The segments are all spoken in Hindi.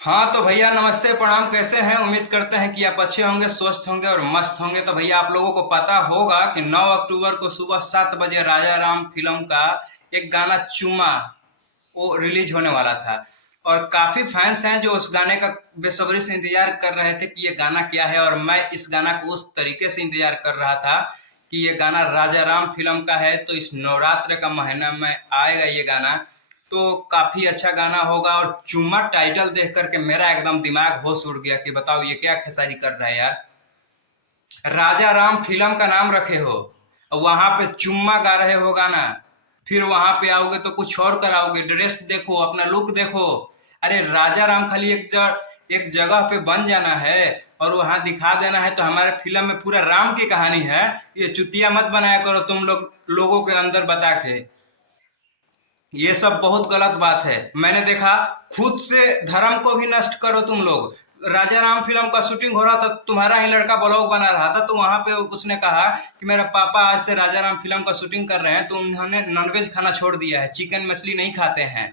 हाँ तो भैया नमस्ते प्रणाम। कैसे हैं? उम्मीद करते हैं कि आप अच्छे होंगे, स्वस्थ होंगे और मस्त होंगे। तो भैया आप लोगों को पता होगा कि 9 अक्टूबर को सुबह 7 बजे राजा राम फिल्म का एक गाना चुमा वो रिलीज होने वाला था। और काफी फैंस हैं जो उस गाने का बेसब्री से इंतजार कर रहे थे कि ये गाना क्या है। और मैं इस गाना को उस तरीके से इंतजार कर रहा था कि ये गाना राजा राम फिल्म का है, तो इस नवरात्र का महीना में आएगा ये गाना, तो काफी अच्छा गाना होगा। और चुम्मा टाइटल देख करके मेरा एकदम दिमाग होश उड़ गया कि बताओ ये क्या खेसारी कर रहा है यार। राजा राम फिल्म का नाम रखे हो और वहां पे चुम्मा गा रहे हो गाना, फिर वहां पे आओगे तो कुछ और कराओगे। ड्रेस देखो, अपना लुक देखो। अरे राजा राम खाली एक जगह पे बन जाना है और वहां दिखा देना है, तो हमारे फिल्म में पूरा राम की कहानी है। ये चुतिया मत बनाया करो तुम लोगों के अंदर बता के। ये सब बहुत गलत बात है। मैंने देखा, खुद से धर्म को भी नष्ट करो तुम लोग। राजा राम फिल्म का शूटिंग हो रहा था, तुम्हारा ही लड़का ब्लॉग बना रहा था, तो वहां पे उसने कहा कि मेरा पापा आज से राजा राम फिल्म का शूटिंग कर रहे हैं, तो उन्होंने नॉनवेज खाना छोड़ दिया है, चिकन मछली नहीं खाते हैं,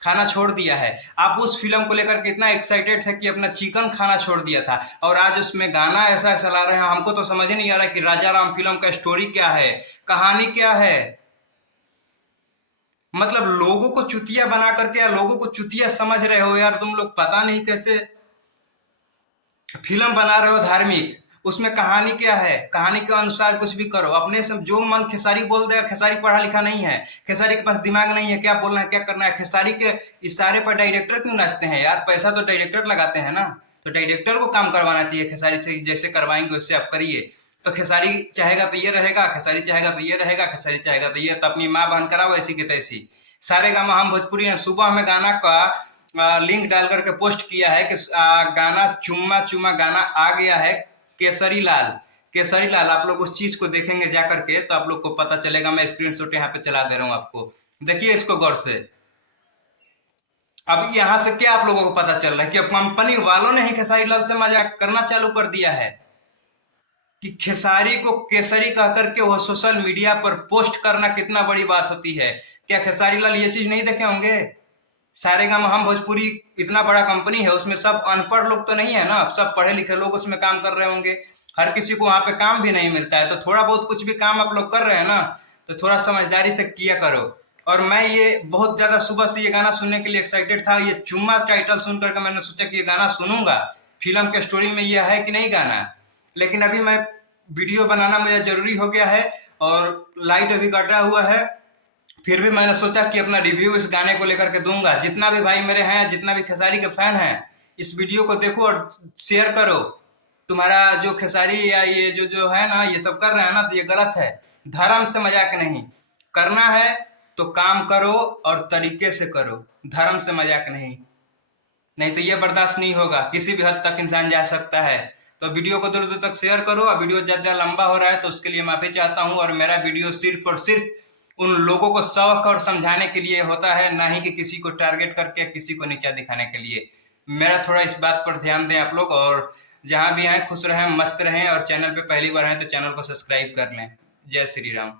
खाना छोड़ दिया है। आप उस फिल्म को लेकर कितना एक्साइटेड थे कि अपना चिकन खाना छोड़ दिया था, और आज उसमें गाना ऐसा ऐसा ला रहे हैं। हमको तो समझ ही नहीं आ रहा कि राजा राम फिल्म का स्टोरी क्या है, कहानी क्या है। मतलब लोगों को चुतिया बना करके या लोगों को चुतिया समझ रहे हो यार तुम लोग। पता नहीं कैसे फिल्म बना रहे हो धार्मिक। उसमें कहानी क्या है? कहानी के अनुसार कुछ भी करो, अपने से जो मन खेसारी बोल देगा। खेसारी पढ़ा लिखा नहीं है, खेसारी के पास दिमाग नहीं है, क्या बोलना है क्या करना है। खेसारी के इशारे पर डायरेक्टर क्यों नाचते हैं यार? पैसा तो डायरेक्टर लगाते हैं ना, तो डायरेक्टर को काम करवाना चाहिए। खेसारी से जैसे करवाएंगे उससे आप करिए। तो खेसारी चाहेगा तो ये रहेगा, खेसारी चाहेगा तो ये रहेगा, खेसारी चाहेगा तो ये। तो अपनी माँ बहन कराओ ऐसी की तैसी। सारे गामा हम भोजपुरी हैं। सुबह में गाना का लिंक डाल करके पोस्ट किया है कि गाना चुम्मा चुम्मा गाना आ गया है। केसरी लाल, केसरी लाल, आप लोग उस चीज को देखेंगे जा करके तो आप लोग को पता चलेगा। मैं स्क्रीनशॉट यहाँ पे चला दे रहा हूँ आपको, देखिए इसको गौर से। अब यहाँ से क्या आप लोगों को पता चल रहा है कि अब कंपनी वालों ने ही खेसारी लाल से मजाक करना चालू कर दिया है कि खेसारी को केसरी कह करके वो सोशल मीडिया पर पोस्ट करना कितना बड़ी बात होती है। क्या खेसारी लाल ये चीज नहीं देखे होंगे? सारेगामा हम भोजपुरी इतना बड़ा कंपनी है, उसमें सब अनपढ़ लोग तो नहीं है ना, सब पढ़े लिखे लोग उसमें काम कर रहे होंगे। हर किसी को वहां पे काम भी नहीं मिलता है, तो थोड़ा बहुत कुछ भी काम आप लोग कर रहे हैं ना, तो थोड़ा समझदारी से किया करो। और मैं ये बहुत ज्यादा सुबह से ये गाना सुनने के लिए एक्साइटेड था। ये चुम्मा टाइटल सुन करके मैंने सोचा कि ये गाना सुनूंगा, फिल्म के स्टोरी में ये है कि नहीं गाना। लेकिन अभी मैं वीडियो बनाना मुझे जरूरी हो गया है और लाइट अभी कटा हुआ है। फिर भी मैंने सोचा कि अपना रिव्यू इस गाने को लेकर के दूंगा। जितना भी भाई मेरे हैं, जितना भी खेसारी के फैन हैं, इस वीडियो को देखो और शेयर करो। तुम्हारा जो खेसारी या ये जो है ना, ये सब कर रहे हैं ना, तो ये गलत है। धर्म से मजाक नहीं करना है, तो काम करो और तरीके से करो, धर्म से मजाक नहीं। नहीं तो ये बर्दाश्त नहीं होगा। किसी भी हद तक इंसान जा सकता है। तो वीडियो को दूर दूर तक शेयर करो। और वीडियो ज्यादा लंबा हो रहा है तो उसके लिए माफी चाहता हूँ। और मेरा वीडियो सिर्फ और सिर्फ उन लोगों को सबक और समझाने के लिए होता है, ना ही कि किसी को टारगेट करके किसी को नीचा दिखाने के लिए। मेरा थोड़ा इस बात पर ध्यान दें आप लोग। और जहां भी हैं खुश रहें, मस्त रहें। और चैनल पे पहली बार हैं तो चैनल को सब्सक्राइब कर लें। जय श्री राम।